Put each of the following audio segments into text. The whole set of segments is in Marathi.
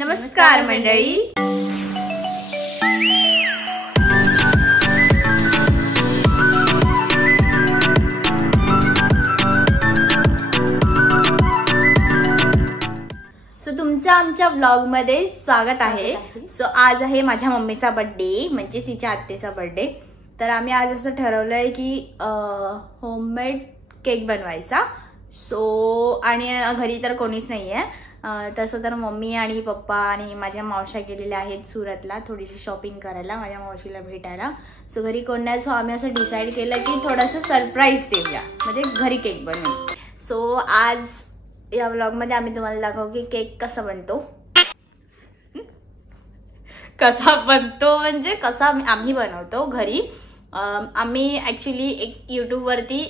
नमस्कार मंडळी. सो तुमचं आमच्या व्लॉग मध्ये स्वागत आहे. सो आज आहे माझ्या मम्मीचा बर्थडे, म्हणजे तिच्या आत्याचा बर्थडे. तर आम्ही आज असं ठरवलंय की होममेड केक बनवायचा. सो आणि घरी तर कोणीच नाहीये. तसं तर मम्मी आणि पप्पा आणि माझ्या मावश्या गेलेल्या आहेत सुरतला थोडीशी शॉपिंग करायला, माझ्या मावशीला भेटायला. सो घरी कोण नाही. सो आम्ही असं डिसाईड केलं की थोडंसं सरप्राईज देऊया, म्हणजे घरी केक बनवू. सो आज या व्लॉगमध्ये आम्ही तुम्हाला दाखवू की केक कसा बनतो. कसा बनतो म्हणजे कसा आम्ही बनवतो घरी. आम्ही ॲक्च्युली एक यूट्यूबवरती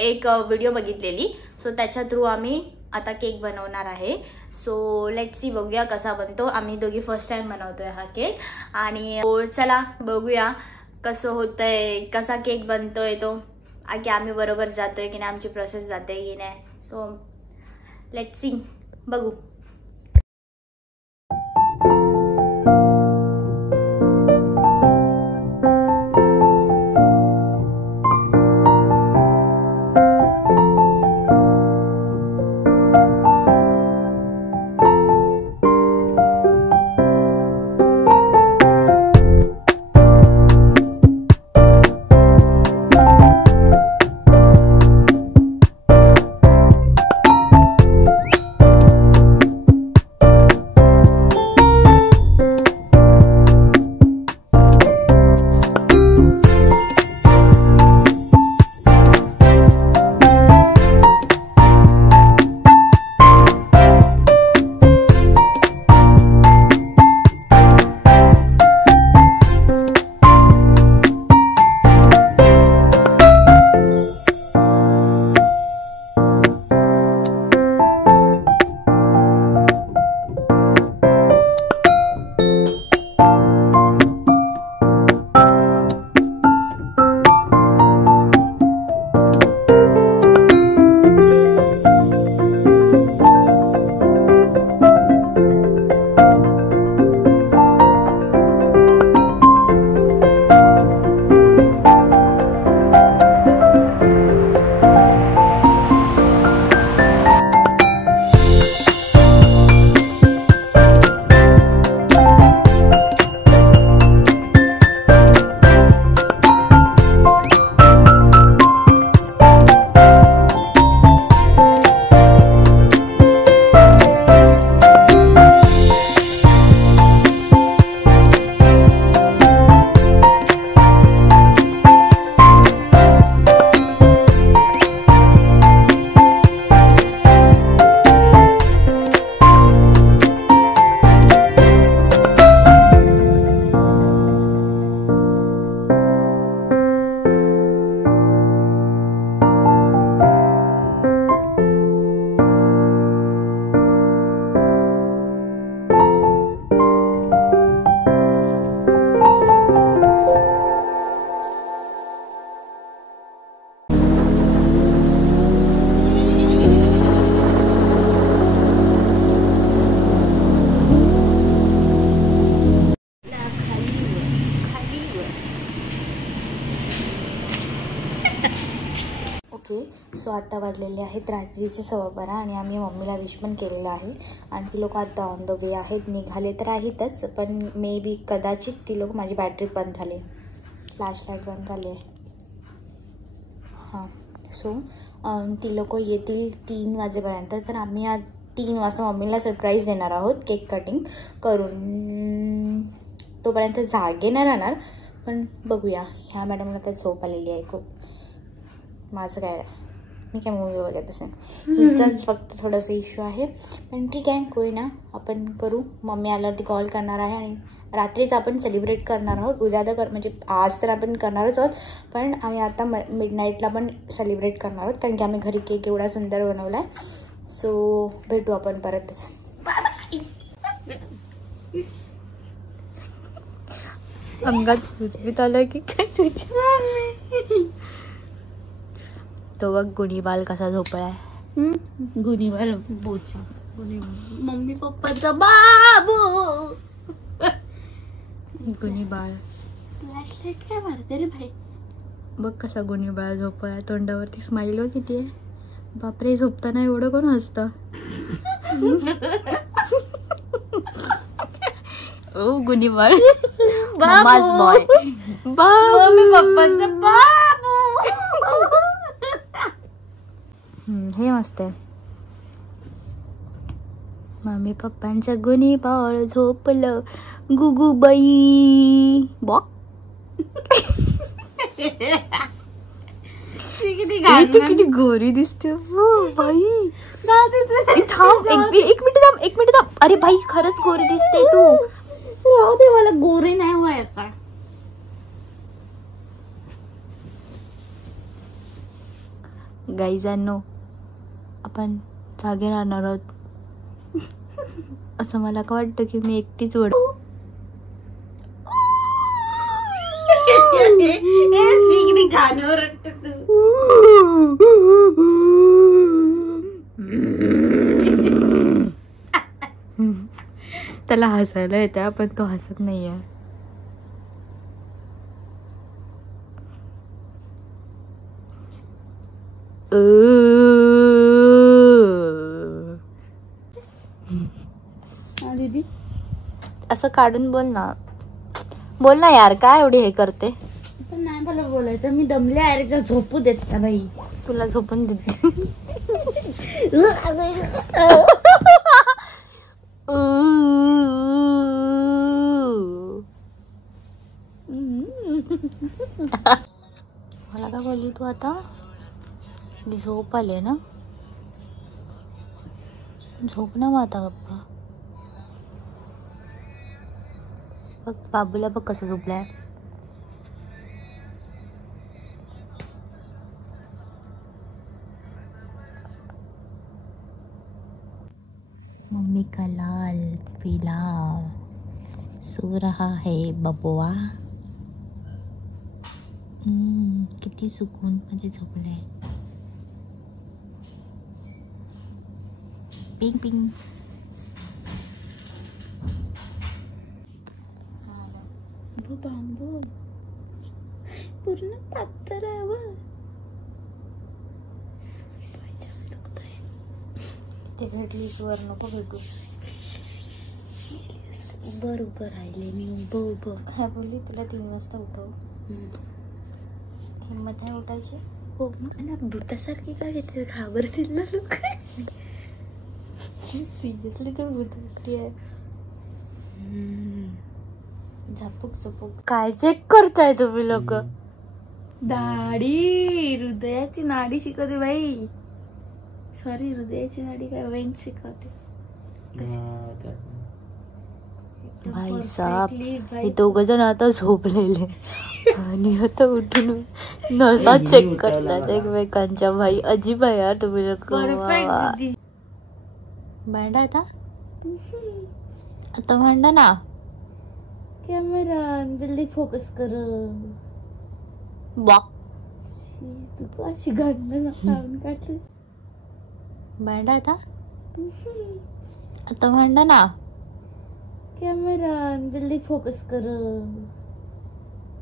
एक व्हिडिओ बघितलेली. सो त्याच्या थ्रू आम्ही आता केक बनवणार आहे. सो लेट्स सी, बघूया कसा बनतो. आम्ही दोघी फर्स्ट टाइम बनवतोय हा केक. आणि चला बघूया कसं होतंय, कसा केक बनतोय तो, की आम्ही बरोबर जातोय की नाही, आमची प्रोसेस जाते की नाही. सो लेट्स सी, बघू. सो आता वाजलेले आहेत रात्रीचे 12:15 आणि आम्ही मम्मीला विश पण केलेलं आहे. आणि ती लोक आता ऑन द वे आहेत, निघाले तर आहेतच, पण मे बी कदाचित ती लोक, माझी बॅटरी बंद झाली, फ्लॅशलाईट बंद झाली आहे. हां, सो ती लोक येतील 3 वाजेपर्यंत. तर आम्ही आज 3 वाजता मम्मीला सरप्राईज देणार आहोत केक कटिंग करून. तोपर्यंत जागे नाही राहणार, पण बघूया. ह्या मॅडमला तर झोप आलेली आहे खूप. माझं काय, मी काय मूवी बघत असेल, हिचाच फक्त थोडंसं इश्यू आहे. पण ठीक आहे, कोई ना, आपण करू. मम्मी आल्यावरती कॉल करणार आहे आणि रात्रीच आपण सेलिब्रेट करणार आहोत. उद्या तर म्हणजे आज तर आपण करणारच आहोत, पण आम्ही आता मिडनाईटला पण सेलिब्रेट करणार आहोत, कारण की आम्ही घरी केक एवढा सुंदर बनवला आहे. सो भेटू आपण परतच. अंगात उजवीत आलं की काय तुझ्या. तो बघ गुणीबाल कसा झोपलाय. गुणीबाल बोचा मम्मी पप्पाचा बाबू गुणी बाळ. फ्लॅशलाईट काय मारते रे भाई. बघ कसा गुणी बाळ झोपाय, तोंडावरती स्माइल किती आहे. बापरे, झोपताना एवढं कोण हसतं. ओ गुणी बाळ. Mama's boy. मम्मी पप्पाचा बाबू. हे मस्त आहे. मम्मी पप्पांचं गुणी बाळ झोपलं गुगूबाई. बॉ तू किती गोरी दिसते बाई. थांब, एक मिनिट थांब. अरे भाई, खरंच गोरी दिसते तू. मला गोरी नाही व्हायचा. गाईजांनो, आपण जागे राहणार आहोत असं मला का वाटतं की मी एकटीच वड. त्याला हसायला येतं पण तो हसत नाहीये. दीदी असं काढून बोल ना यार. काय एवढी हे करते. पण नाही मला बोलायचं, मी दमले आहे. झोपू देत का बाई. तुला झोपून देते. मला काय बोलली तू आता. झोप आले ना, झोप ना मग आता गप्पा. बघ बाबूला बघ कसं झोपलाय. मम्मी का लाल पीला सो रहा है बबुआ. किती सुकून मध्ये झोपले. पिंग पिंग. बांबू पूर्ण पातळ आहे व. ते भेटलीस वर नको भेटूस. उभं राहिले मी. उभं काय बोलली तुला 3 वाजता उठव. हिंमत आहे उठायची. हो ना, भूतासारखी काय घेते. घाबरतील ना लोक. सिरियसली तू भूत आहे. झापूक झपूक. काय चेक करताय तुम्ही लोक. दाढी हृदयाची नाडी शिकवते बाई. सॉरी, हृदयाची नाडी काय वेन शिकवते. भाई साहब, हे 2 जण आता झोपलेले आणि आता उठून नसा चेक करतात एकमेकांच्या. भाई अजीब आहे यार तुम्ही लोक. भांडा आता भांडा ना. कॅमेरा जल्दी फोकस कर. बॉक तू अशी गाणं काढलीस. भांडा आता भांडा ना. कॅमेरा जल्दी फोकस कर.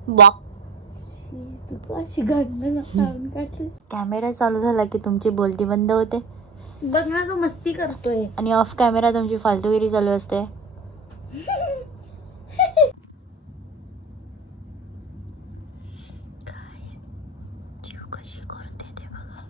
बॉक तू अशी गाणं काढलीस. कॅमेरा चालू झाला की तुमची बोलती बंद होते. बघ ना, तो मस्ती करतोय. आणि ऑफ कॅमेरा तुमची फालतूगिरी चालू असते. काय जीव कशी करते ते बघा.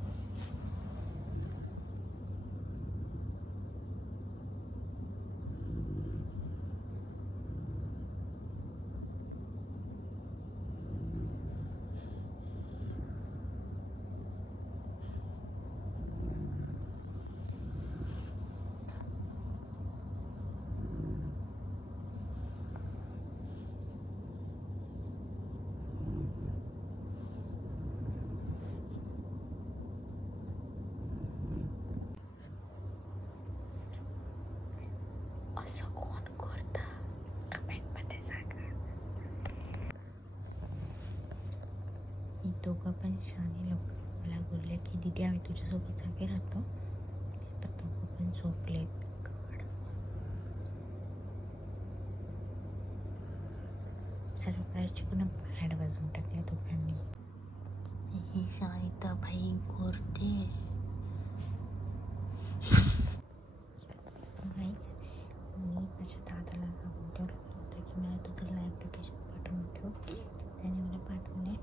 असं कोण करतं कमेंटमध्ये सांगा. ही दोघं पण शहाणी लोक मला बोलले की दीदी आम्ही तुझ्यासोबत जागे राहतो. तर दोघं पण झोपले. सर्व करायची पुन्हा हॅड वाजवून टाकल्या दोघांनी. ही शाळेत भाई करते. मी माझ्या दादाला सांगून ठेवलं होतं की मला तुझं लाईव्ह लोकेशन पाठवून ठेव. त्याने मला पाठवले.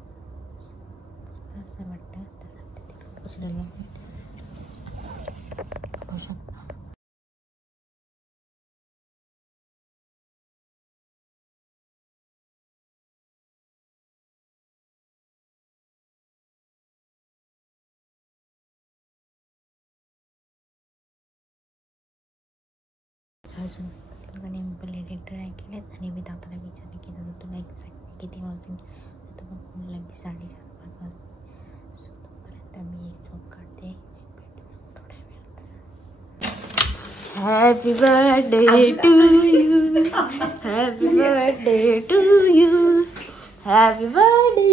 असं वाटतं तसं ते तिकडे पोचलेलं आहे. बघू शकता. अजून लोकांनी मोबाईल ट्राय केलेत आणि मी दादाला विचारलं की दादा तुला एक्झॅक्ट किती वाजून तर मग म्हणलं की 4:30-5 वाजता. सो तोपर्यंत मी एक झोप काढते. थोड्या वेळात happy birthday to you. Happy birthday to you. Happy birthday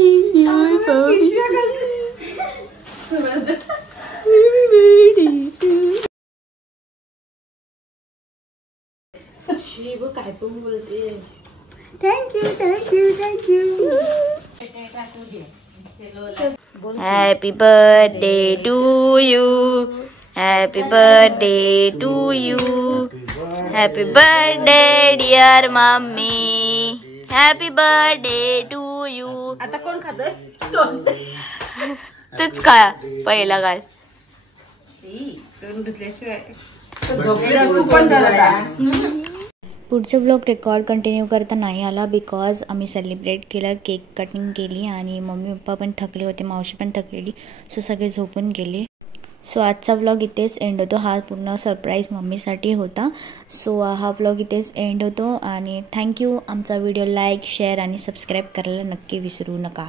Shiv काय पण बोलते. Thank you. Happy birthday to you. Happy birthday to you. Happy birthday dear mummy. Happy birthday to you. आता कोण खात? तूच काय पहिला काय पुढचं ब्लॉग रेकॉर्ड कंटिन्यू करता नाही आला बिकॉज आम्ही सेलिब्रेट केलं. केक कटिंग केली आणि मम्मी पप्पा पण थकले होते. मावशी पण थकलेली. सो सगळे झोपून गेले. सो आजचा व्लॉग इथेच एंड होतो. हा पूर्ण सरप्राईज मम्मीसाठी होता. सो हा व्लॉग इथेच एंड होतो आणि थँक्यू. आमचा व्हिडिओ लाईक शेअर आणि सबस्क्राईब करायला नक्की विसरू नका.